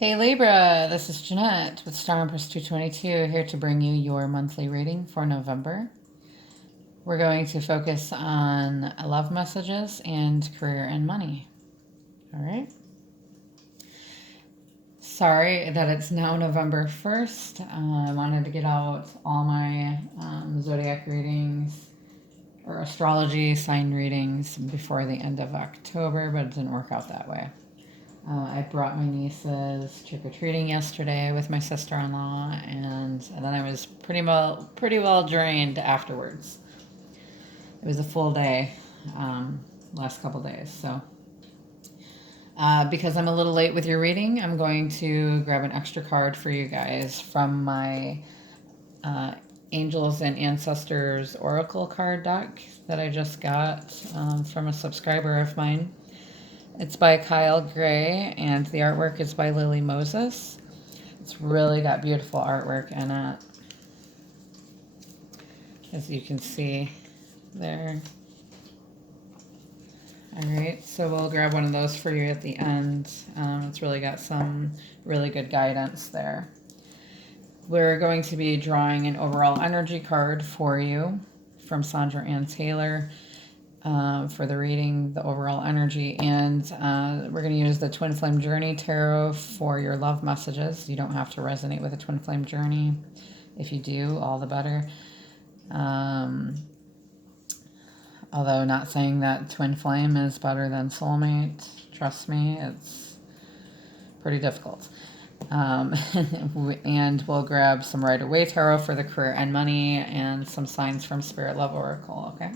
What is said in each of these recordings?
Hey Libra, this is Jeanette with Star Empress 222 here to bring you your monthly reading for November. We're going to focus on love messages and career and money. All right. Sorry that it's now November 1st. I wanted to get out all my zodiac readings or astrology sign readings before the end of October, but it didn't work out that way. I brought my nieces trick-or-treating yesterday with my sister-in-law, and then I was pretty well drained afterwards. It was a full day, last couple days. So because I'm a little late with your reading, I'm going to grab an extra card for you guys from my Angels and Ancestors Oracle card deck that I just got from a subscriber of mine. It's by Kyle Gray, and the artwork is by Lily Moses. It's really got beautiful artwork in it, as you can see there. All right, so we'll grab one of those for you at the end. It's really got some really good guidance there. We're going to be drawing an overall energy card for you from Sandra Ann Taylor. For the reading, the overall energy, and we're going to use the Twin Flame Journey Tarot for your love messages. You don't have to resonate with a Twin Flame Journey. If you do, all the better. Although not saying that Twin Flame is better than Soulmate. Trust me, it's pretty difficult. And we'll grab some Rider-Waite Tarot for the career and money, and some signs from Spirit Love Oracle, okay?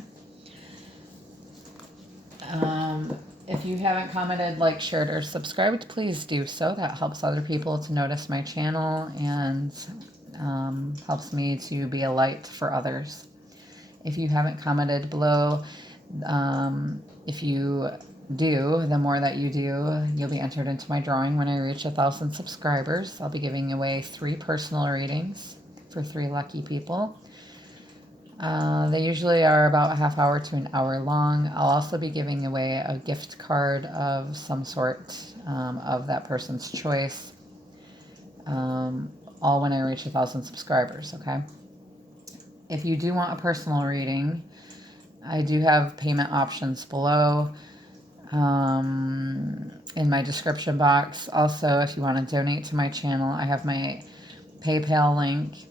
If you haven't commented, liked, shared, or subscribed, please do so. That helps other people to notice my channel and helps me to be a light for others. If you haven't commented below, if you do, the more that you do, you'll be entered into my drawing when I reach 1,000 subscribers. I'll be giving away 3 personal readings for 3 lucky people. They usually are about a half hour to an hour long. I'll also be giving away a gift card of some sort of that person's choice, all when I reach 1,000 subscribers, okay? If you do want a personal reading, I do have payment options below in my description box. Also, if you want to donate to my channel, I have my PayPal link.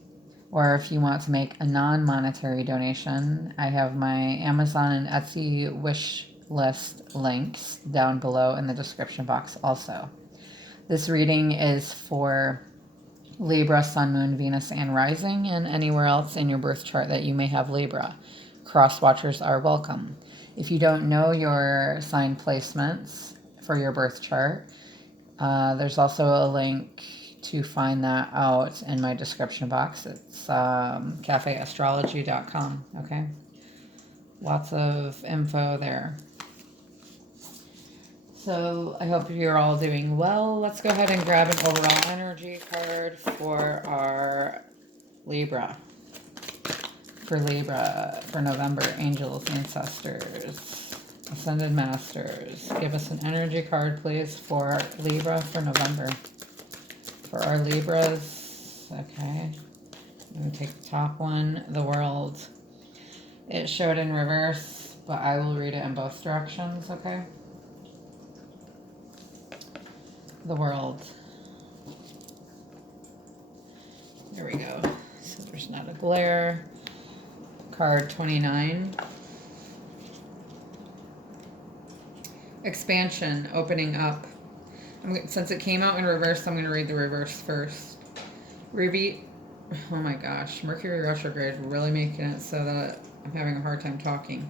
Or if you want to make a non-monetary donation, I have my Amazon and Etsy wish list links down below in the description box also. This reading is for Libra, Sun, Moon, Venus, and Rising, and anywhere else in your birth chart that you may have Libra. Cross watchers are welcome. If you don't know your sign placements for your birth chart, there's also a link to find that out in my description box. It's cafeastrology.com, okay? Lots of info there. So I hope you're all doing well. Let's go ahead and grab an overall energy card for our Libra. For Libra, for November, Angels, Ancestors, Ascended Masters. Give us an energy card, please, for Libra for November. For our Libras, okay, I'm going to take the top one, the World. It showed in reverse, but I will read it in both directions, okay? The World. There we go. So there's not a glare. Card 29. Expansion, opening up. Since it came out in reverse, I'm going to read the reverse first. Oh my gosh, Mercury retrograde really making it so that I'm having a hard time talking.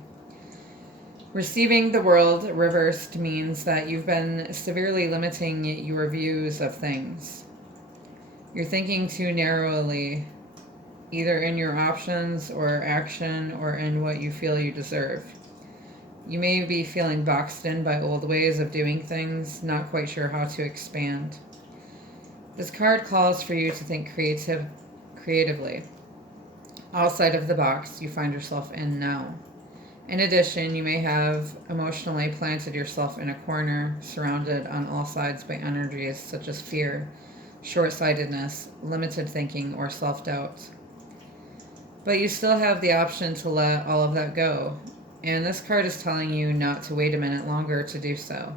Receiving the world reversed means that you've been severely limiting your views of things. You're thinking too narrowly, either in your options or action or in what you feel you deserve. You may be feeling boxed in by old ways of doing things, not quite sure how to expand. This card calls for you to think creatively, outside of the box you find yourself in now. In addition, you may have emotionally planted yourself in a corner, surrounded on all sides by energies such as fear, short-sightedness, limited thinking, or self-doubt. But you still have the option to let all of that go. And this card is telling you not to wait a minute longer to do so.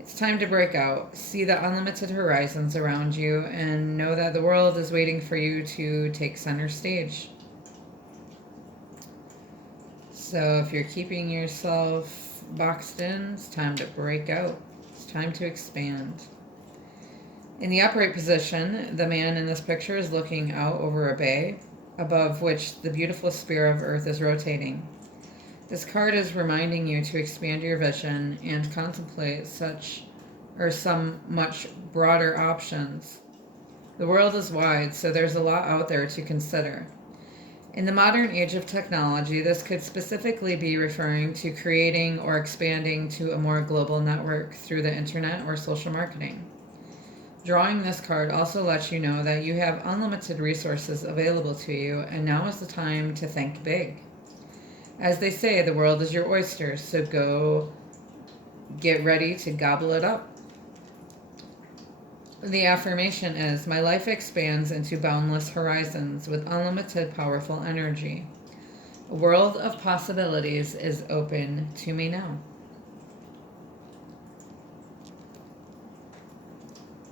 It's time to break out, see the unlimited horizons around you, and know that the world is waiting for you to take center stage. So if you're keeping yourself boxed in, it's time to break out. It's time to expand. In the upright position, the man in this picture is looking out over a bay, above which the beautiful sphere of Earth is rotating. This card is reminding you to expand your vision and contemplate some much broader options. The world is wide, so there's a lot out there to consider. In the modern age of technology, this could specifically be referring to creating or expanding to a more global network through the internet or social marketing. Drawing this card also lets you know that you have unlimited resources available to you, and now is the time to think big. As they say, the world is your oyster, so go get ready to gobble it up. The affirmation is, my life expands into boundless horizons with unlimited powerful energy. A world of possibilities is open to me now.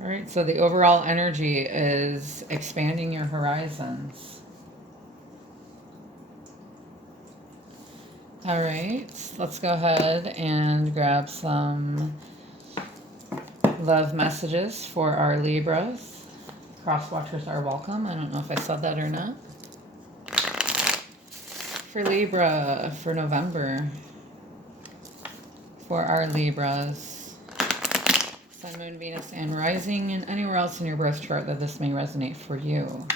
All right, so the overall energy is expanding your horizons. All right, let's go ahead and grab some love messages for our Libras. Cross watchers are welcome. I don't know if I said that or not. For Libra, for November, for our Libras. Sun, Moon, Venus, and Rising, and anywhere else in your birth chart that this may resonate for you.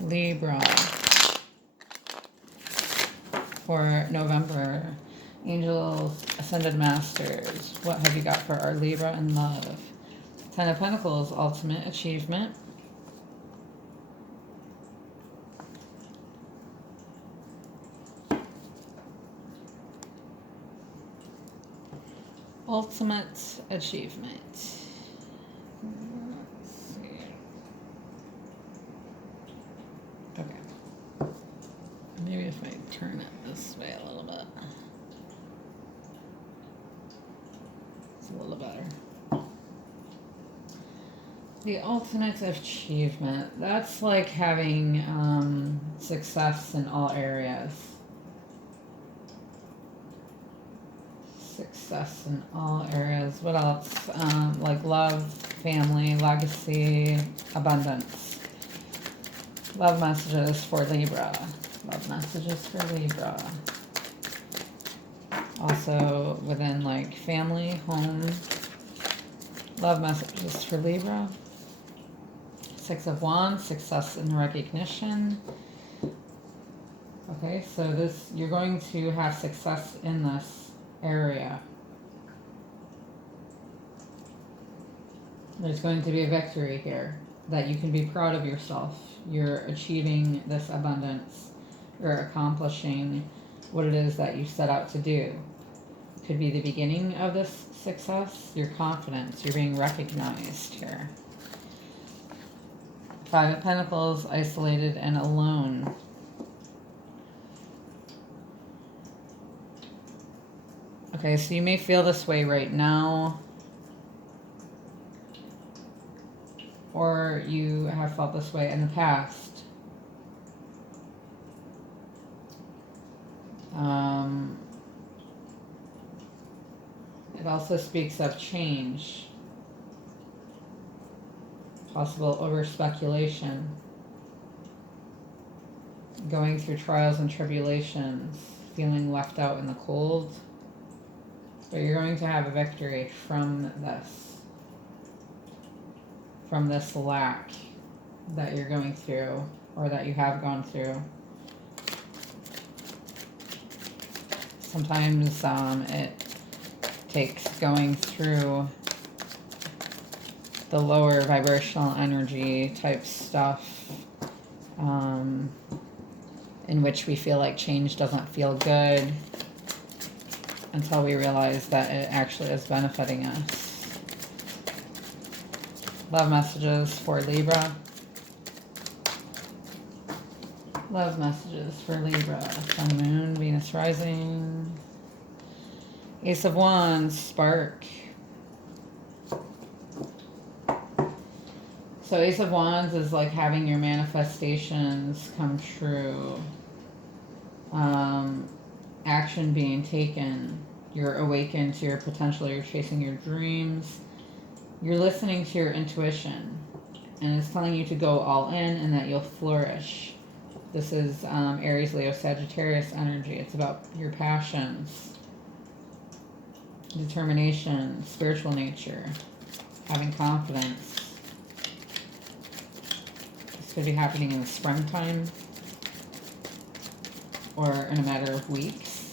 Libra. For November, Angels, Ascended Masters. What have you got for our Libra in love? Ten of Pentacles, ultimate achievement. Ultimate achievement. Let's see. Okay. Maybe if I turn it this way a little bit. It's a little better. The ultimate achievement. That's like having success in all areas. Success in all areas. What else? Like love, family, legacy, abundance. Love messages for Libra. Love messages for Libra. Also within like family, home. Love messages for Libra. Six of Wands, success and recognition. Okay, so this, you're going to have success in this area. There's going to be a victory here that you can be proud of yourself. You're achieving this abundance. You're accomplishing what it is that you set out to do. It could be the beginning of this success, your confidence. You're being recognized here. Five of Pentacles, isolated and alone. Okay, so you may feel this way right now, or you have felt this way in the past. It also speaks of change, possible over-speculation, going through trials and tribulations, feeling left out in the cold. But you're going to have a victory from this lack that you're going through, or that you have gone through. Sometimes it takes going through the lower vibrational energy type stuff in which we feel like change doesn't feel good until we realize that it actually is benefiting us. Love messages for Libra. Love messages for Libra. Sun, Moon, Venus rising. Ace of Wands, spark. So Ace of Wands is like having your manifestations come true. Action being taken. You're awakened to your potential. You're chasing your dreams. You're listening to your intuition. And it's telling you to go all in and that you'll flourish. This is Aries, Leo, Sagittarius energy. It's about your passions, determination, spiritual nature, having confidence. This could be happening in the springtime or in a matter of weeks.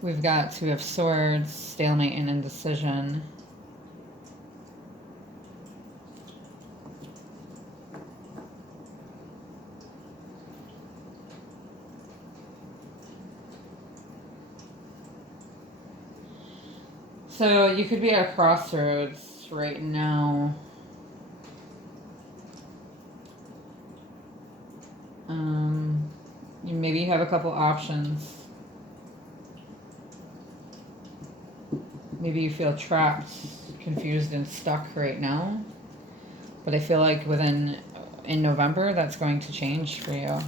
We've got Two of Swords, stalemate and indecision. So you could be at a crossroads right now. Maybe you have a couple options. Maybe you feel trapped, confused, and stuck right now. But I feel like in November, that's going to change for you.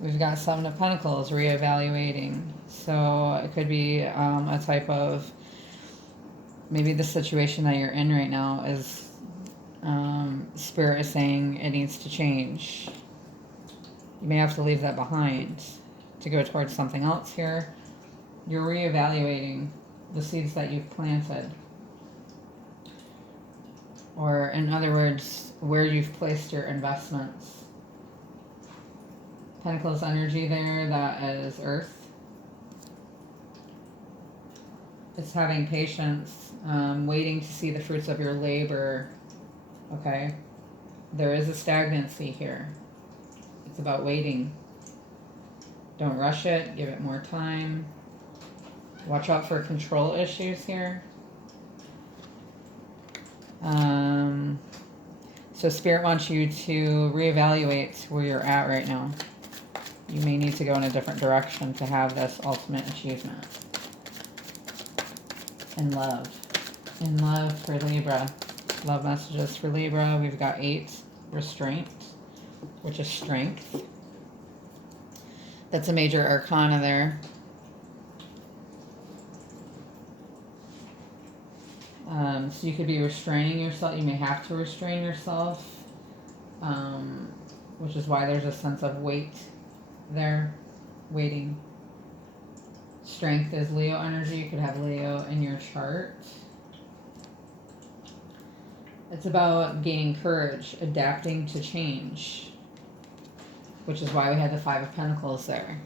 We've got Seven of Pentacles, reevaluating. So it could be a type of, maybe the situation that you're in right now is Spirit is saying it needs to change. You may have to leave that behind to go towards something else here. You're reevaluating the seeds that you've planted. Or in other words, where you've placed your investments. Pentacles energy there, that is Earth. It's having patience, waiting to see the fruits of your labor. Okay? There is a stagnancy here. It's about waiting. Don't rush it. Give it more time. Watch out for control issues here. So Spirit wants you to reevaluate where you're at right now. You may need to go in a different direction to have this ultimate achievement. In love. In love for Libra. Love messages for Libra. We've got 8, restraint, which is strength. That's a major arcana there. So you could be restraining yourself. You may have to restrain yourself, which is why there's a sense of weight there, waiting. Strength is Leo energy. You could have Leo in your chart. It's about gaining courage, adapting to change, which is why we had the 5 of Pentacles there.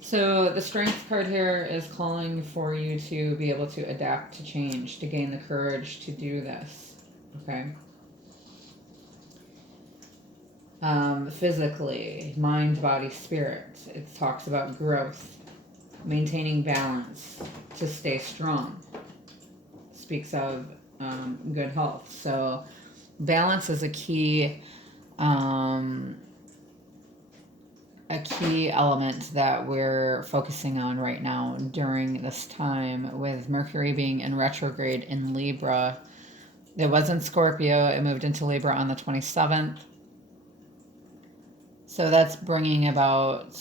So the Strength card here is calling for you to be able to adapt to change, to gain the courage to do this, okay? Physically, mind, body, spirit. It talks about growth, maintaining balance, to stay strong. Speaks of good health. So balance is a key element that we're focusing on right now during this time, with Mercury being in retrograde in Libra. It was in Scorpio. It moved into Libra on the 27th. So that's bringing about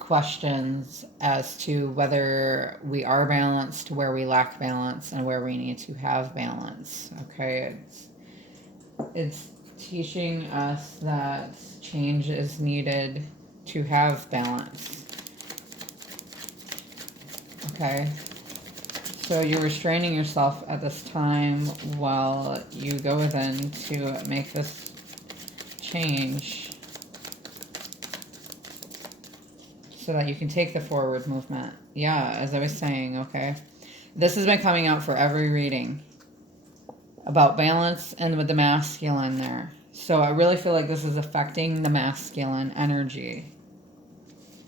questions as to whether we are balanced, where we lack balance, and where we need to have balance. Okay, it's teaching us that change is needed to have balance. Okay, so you're restraining yourself at this time while you go within to make this change so that you can take the forward movement. Yeah, as I was saying, okay, this has been coming out for every reading. about balance and with the masculine there. So I really feel like this is affecting the masculine energy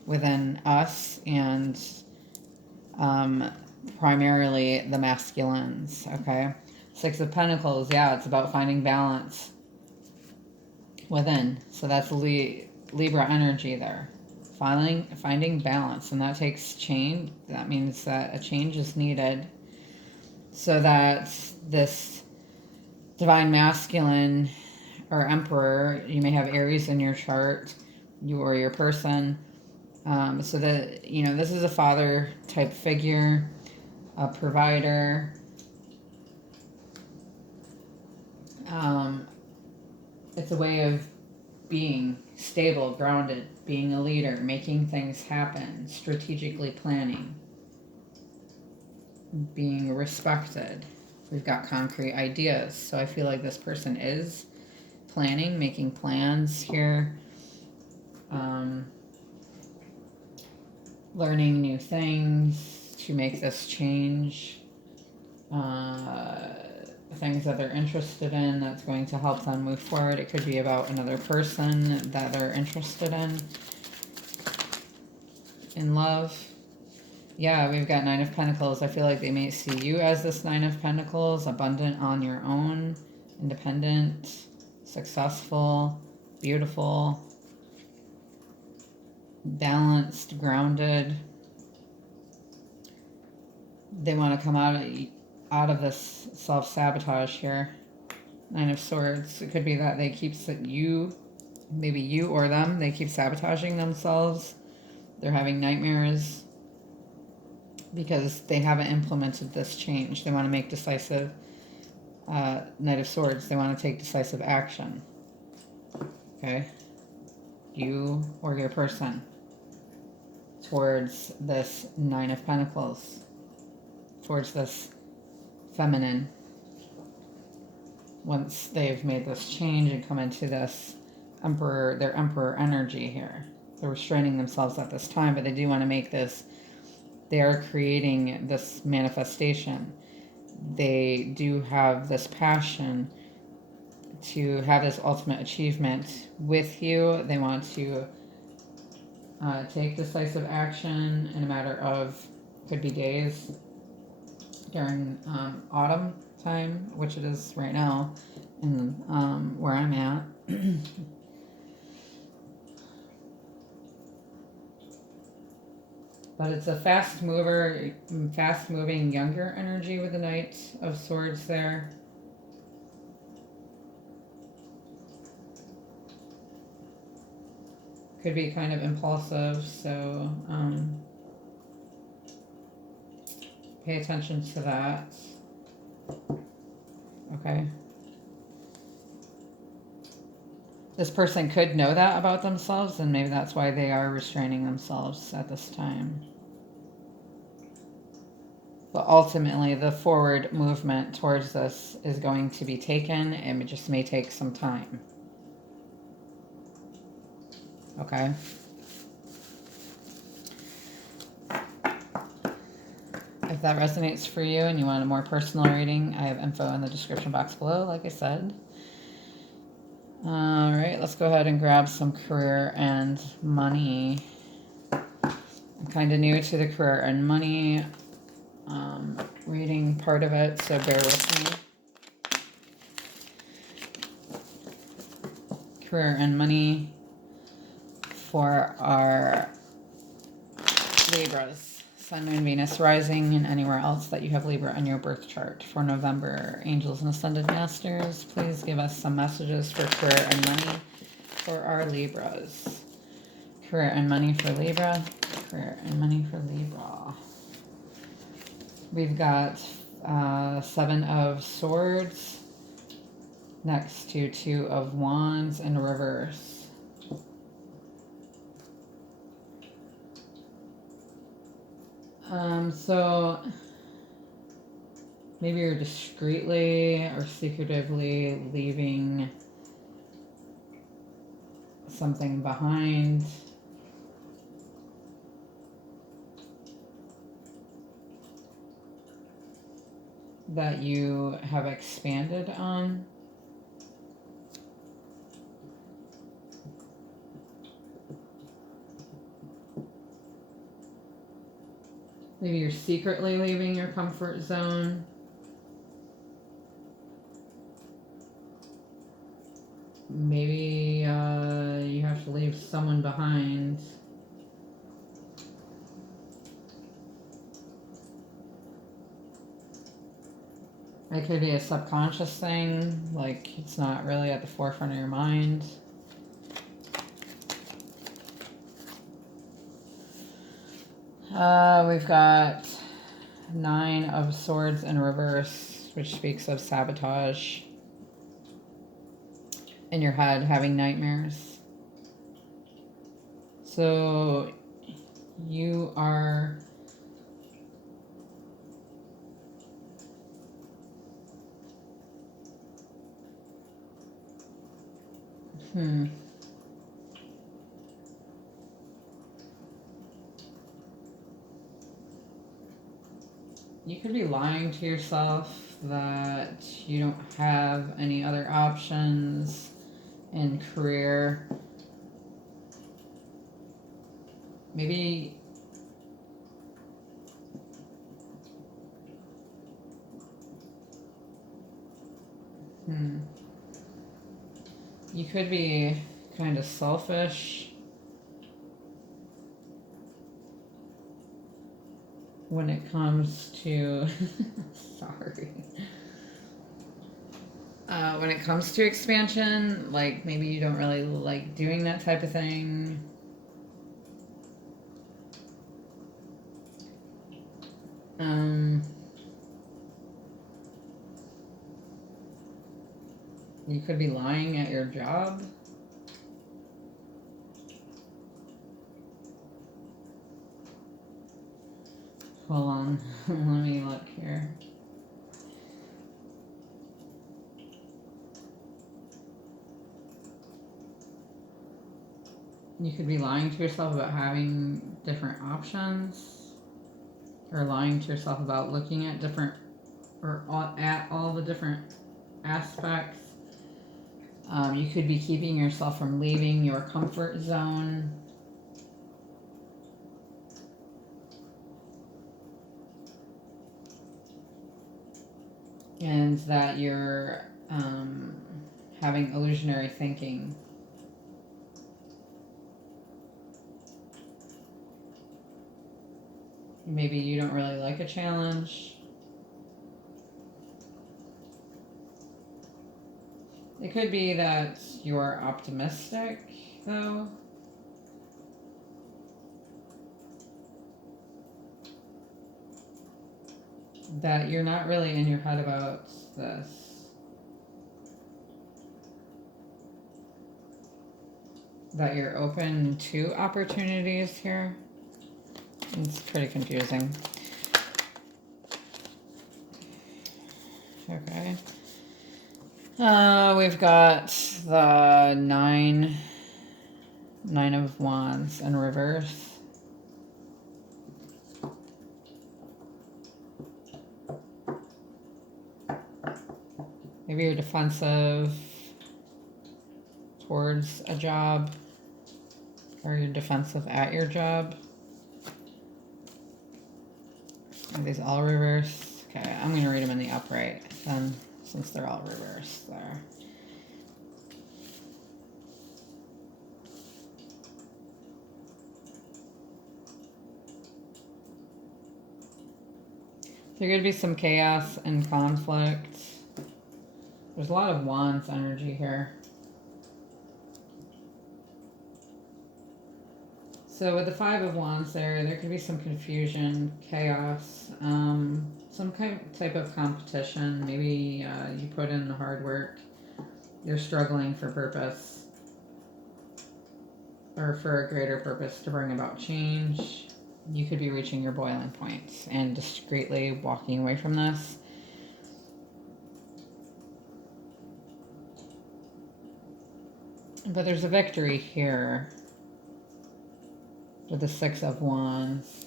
within us and primarily the masculines, okay? Six of Pentacles, yeah, it's about finding balance within. So that's Libra energy there. Finding balance, and that takes change. That means that a change is needed so that this divine masculine or emperor, you may have Aries in your chart, you or your person, so that, you know, this is a father type figure, a provider. It's a way of being stable, grounded, being a leader, making things happen, strategically planning, being respected. We've got concrete ideas. So I feel like this person is planning, making plans here, learning new things to make this change, things that they're interested in that's going to help them move forward. It could be about another person that they're interested in love. Yeah, we've got Nine of Pentacles. I feel like they may see you as this Nine of Pentacles, abundant on your own, independent, successful, beautiful, balanced, grounded. They want to come out of this self-sabotage here. Nine of Swords. It could be that they keep maybe you or them, they keep sabotaging themselves. They're having nightmares because they haven't implemented this change. They want to make decisive, Knight of Swords, they want to take decisive action. Okay? You or your person towards this Nine of Pentacles, towards this feminine. Once they've made this change and come into this emperor, their emperor energy here. They're restraining themselves at this time, but they do want to make this, they are creating this manifestation. They do have this passion to have this ultimate achievement with you. They want to take decisive action in a matter of, could be days, during autumn time, which it is right now, and where I'm at. But it's a fast moving younger energy with the Knight of Swords there. Could be kind of impulsive, so pay attention to that. Okay. This person could know that about themselves, and maybe that's why they are restraining themselves at this time. But ultimately, the forward movement towards this is going to be taken, and it just may take some time. Okay? If that resonates for you and you want a more personal reading, I have info in the description box below, like I said. All right, let's go ahead and grab some career and money. I'm kind of new to the career and money reading part of it, so bear with me. Career and money for our Libras, Sun, Moon, Venus, rising, and anywhere else that you have Libra on your birth chart for November. Angels and Ascended Masters, please give us some messages for career and money for our Libras. Career and money for Libra. Career and money for Libra. We've got Seven of Swords next to Two of Wands in reverse. So maybe you're discreetly or secretively leaving something behind. that you have expanded on. Maybe you're secretly leaving your comfort zone. Maybe you have to leave someone behind. It could be a subconscious thing, like it's not really at the forefront of your mind. We've got 9 of Swords in reverse, which speaks of sabotage in your head, having nightmares. So you are you could be lying to yourself that you don't have any other options in career. Maybe you could be kind of selfish when it comes to sorry. When it comes to expansion, like maybe you don't really like doing that type of thing. You could be lying at your job. Hold on, let me look here. You could be lying to yourself about having different options, or lying to yourself about looking at different, or at all the different aspects. You could be keeping yourself from leaving your comfort zone. And that you're having illusionary thinking. Maybe you don't really like a challenge. It could be that you're optimistic, though. That you're not really in your head about this. That you're open to opportunities here. It's pretty confusing. Okay. We've got the nine of Wands in reverse. Maybe you're defensive towards a job, or you're defensive at your job. Are these all reversed? Okay, I'm going to read them in the upright then, since they're all reversed there. There could be some chaos and conflict. There's a lot of Wands energy here. So with the 5 of Wands there could be some confusion, chaos, some type of competition. Maybe you put in the hard work. You're struggling for purpose, or for a greater purpose to bring about change. You could be reaching your boiling point and discreetly walking away from this. But there's a victory here with the 6 of Wands.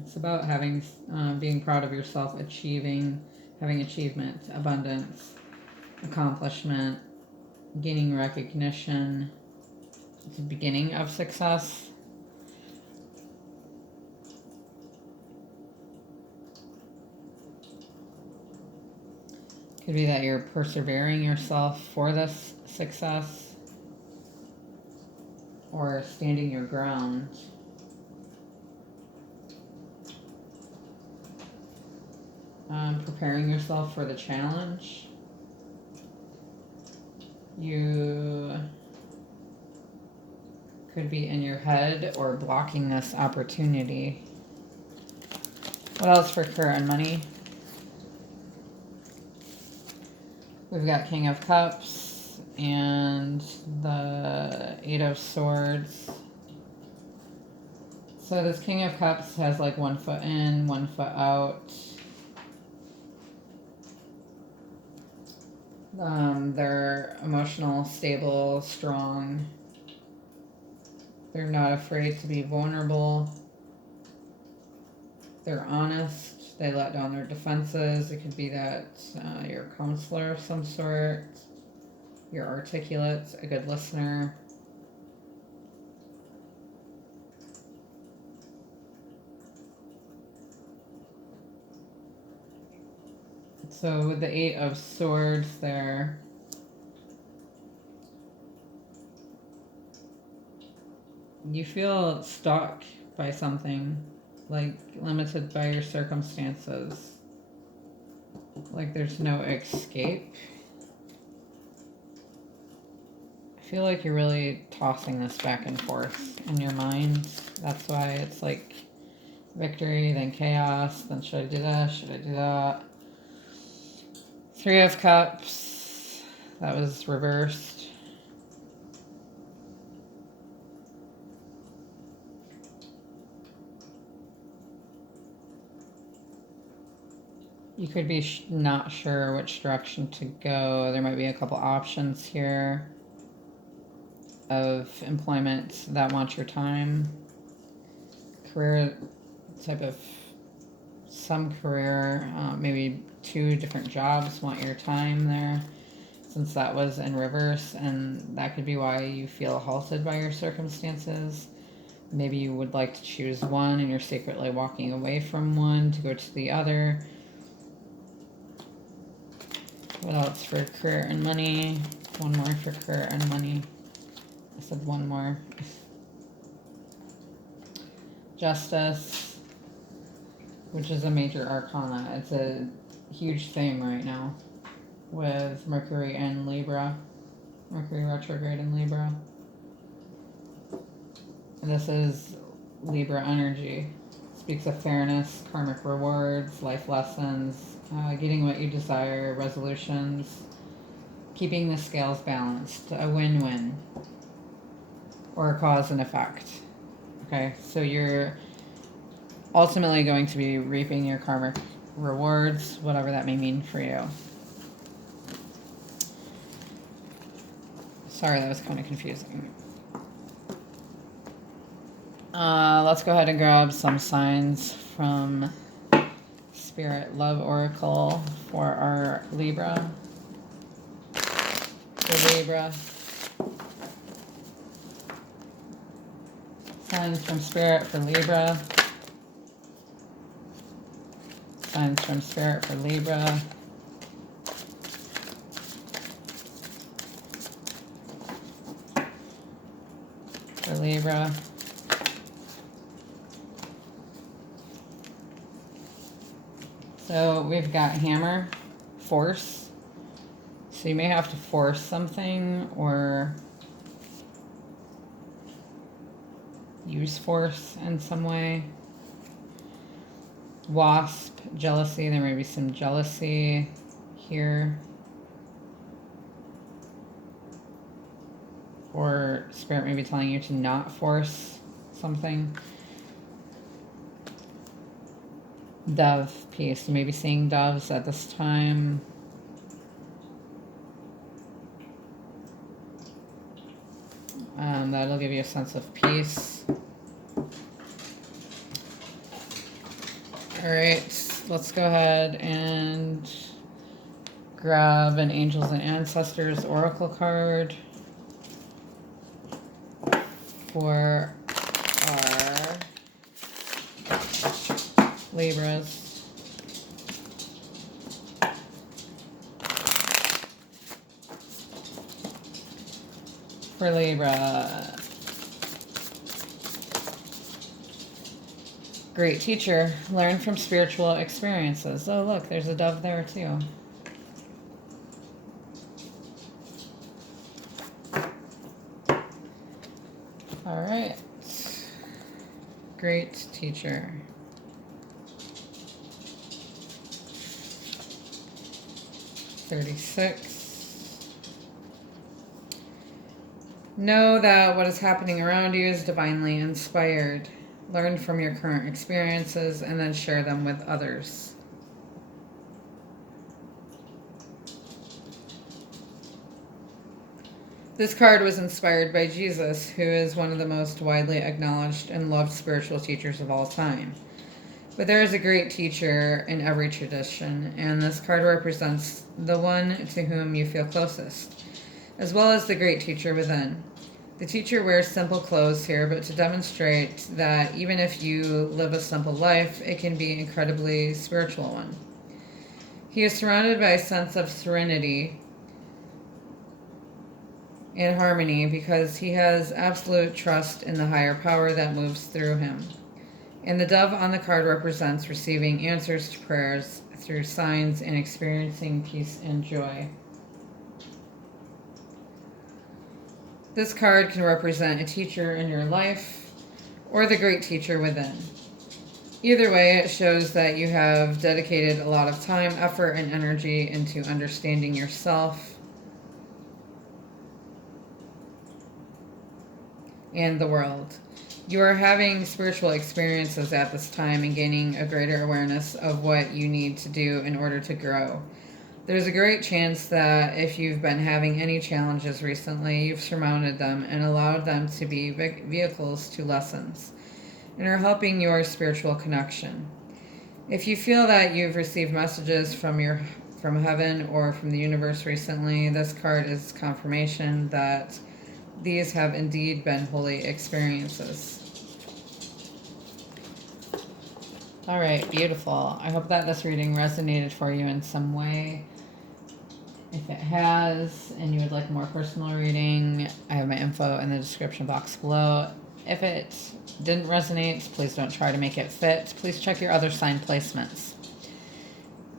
It's about having, being proud of yourself, having achievement, abundance, accomplishment, gaining recognition. It's the beginning of success. Could be that you're persevering yourself for this success, or standing your ground. Preparing yourself for the challenge. You could be in your head or blocking this opportunity. What else for career and money? We've got King of Cups and the Eight of Swords. So this King of Cups has like 1 foot in, 1 foot out. They're emotional, stable, strong. They're not afraid to be vulnerable. They're honest. They let down their defenses. It could be that you're a counselor of some sort. You're articulate, a good listener. So with the Eight of Swords there, you feel stuck by something, like limited by your circumstances. Like there's no escape. I feel like you're really tossing this back and forth in your mind. That's why it's like victory, then chaos, then should I do this, should I do that? 3 of Cups, that was reversed. You could be not sure which direction to go. There might be a couple options here of employment that want your time. Career type of, some career, maybe 2 different jobs want your time there, since that was in reverse, and that could be why you feel halted by your circumstances. Maybe you would like to choose one and you're secretly walking away from one to go to the other. What else for career and money? One more for career and money. I said one more. Justice, which is a major arcana. It's a huge thing right now with Mercury and Libra. Mercury retrograde in Libra. And this is Libra energy. Speaks of fairness, karmic rewards, life lessons, getting what you desire, resolutions, keeping the scales balanced, a win-win, or a cause and effect. Okay, so you're ultimately going to be reaping your karmic rewards, whatever that may mean for you. Sorry, that was kind of confusing. Let's go ahead and grab some signs from Spirit Love Oracle for our Libra. For Libra. Signs from Spirit for Libra. Signs from Spirit for Libra. For Libra. So we've got hammer, force. So you may have to force something or use force in some way. Wasp, jealousy. There may be some jealousy here. Or Spirit may be telling you to not force something. Dove piece. You may be seeing doves at this time. That'll give you a sense of peace. All right, let's go ahead and grab an Angels and Ancestors Oracle card for our Libras. For Libra. Great teacher. Learn from spiritual experiences. Oh, look, there's a dove there too. All right. Great teacher. $36. Know that what is happening around you is divinely inspired. Learn from your current experiences and then share them with others. This card was inspired by Jesus, who is one of the most widely acknowledged and loved spiritual teachers of all time. But there is a great teacher in every tradition, and this card represents the one to whom you feel closest, as well as the great teacher within. The teacher wears simple clothes here, but to demonstrate that even if you live a simple life, it can be an incredibly spiritual one. He is surrounded by a sense of serenity and harmony because he has absolute trust in the higher power that moves through him. And the dove on the card represents receiving answers to prayers through signs and experiencing peace and joy. This card can represent a teacher in your life or the great teacher within. Either way, it shows that you have dedicated a lot of time, effort, and energy into understanding yourself and the world. You are having spiritual experiences at this time and gaining a greater awareness of what you need to do in order to grow. There's a great chance that if you've been having any challenges recently, you've surmounted them and allowed them to be vehicles to lessons and are helping your spiritual connection. If you feel that you've received messages from heaven or from the universe recently, this card is confirmation that these have indeed been holy experiences. All right, beautiful. I hope that this reading resonated for you in some way. If it has, and you would like a more personal reading, I have my info in the description box below. If it didn't resonate, please don't try to make it fit. Please check your other sign placements,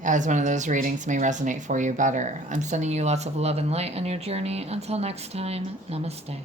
as one of those readings may resonate for you better. I'm sending you lots of love and light on your journey. Until next time, namaste.